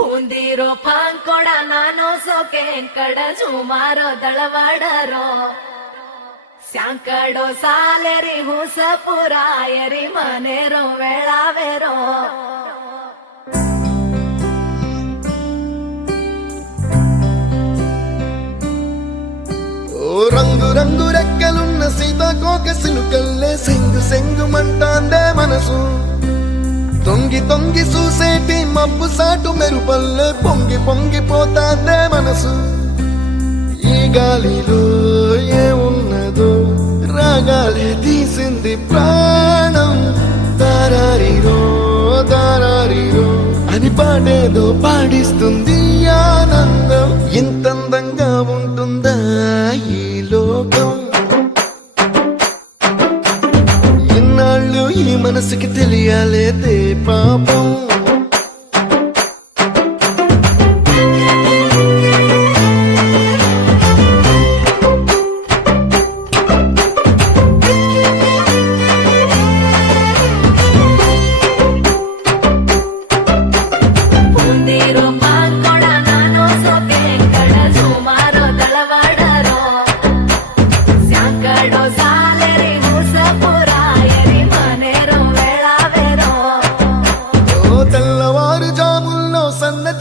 ಪೂಂದಿರೋ ಪಾಂಕೊಡ ನಾನು ಸೋಕೆ ಕಡ ಸುಮಾರೋ ದಳವಾಡರೋ ಸ್ಯಾಂಕಡೋ ಸಾಲೆರಿ ಹುಸಪುರಾಯರಿ ಮನೆರೋ ವೇಳಾವೆರೋ రంగు రంగు రెక్కలున్న సీతాకోక సిలుకల్లే సెంగు సెంగు మంటాందే మనసు తొంగి తొంగి చూసేటి మబ్బు సాటు మెరుపల్లే పొంగి పొంగిపోతాందే మనసు ఈ గాలిలో ఏమున్నదో రాగాలే తీసింది ప్రాణం దారారిరో దారారిరో అని పాడేదో పాడిస్తుంది ఆనందం ఇంతందంగా ఉంటుందా ఈ లోకం ఇన్నాళ్ళు ఈ మనసుకి తెలియాలేదే పాపం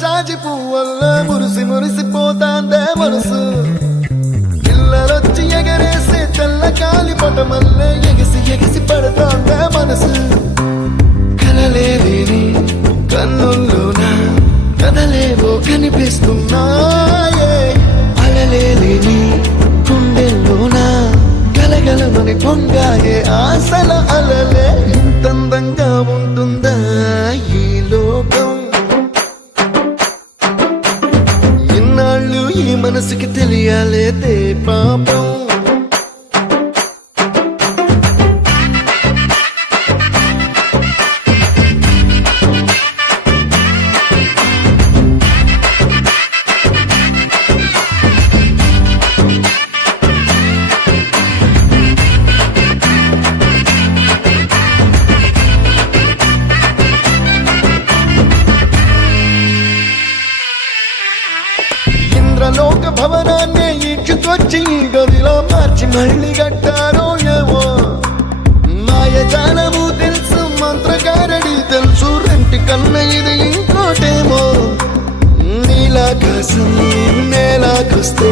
జాజి పువ్వల్ల మురిసి మురిసిపోతాందే మనసు పిల్లలొచ్చి ఎగరేసే తెల్ల కాలి పటమల్లే ఎగిసి ఎగిసి పడతాందే మనసు కలలేని కన్నుల్లోన కదలేవో కనిపిస్తున్నాయే అలలేని గుండెల్లోన గలగలమని పొంగాయే ఆశల అలలే ఇంతందంగా ఉంటుందా ఈ లోకం ఈ మనసుకి తెలియాలేదే పాపం లోక భవనాన్ని ఈడ్చుకొచ్చి గదిలో మార్చి మళ్ళీ కట్టారో ఏమో మాయజాలము తెలుసు మంత్రగారడి తెలుసు రెంటి కన్న ఇది ఇంకోటేమో నీలాకాశం నేలాకొస్తే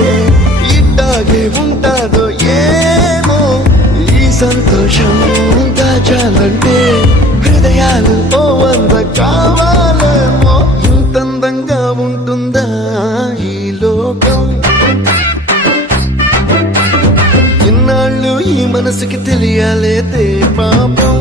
ఇట్టాగే ఉంటాదో ఏమో ఈ సంతోషం దాచాలంటే హృదయాలు ఓ వంద కావాలేమో ఇంతందంగా ఉంటుందా లోకం ఇన్నాళ్ళు ఈ మనసుకి తెలియాలేదే పాపం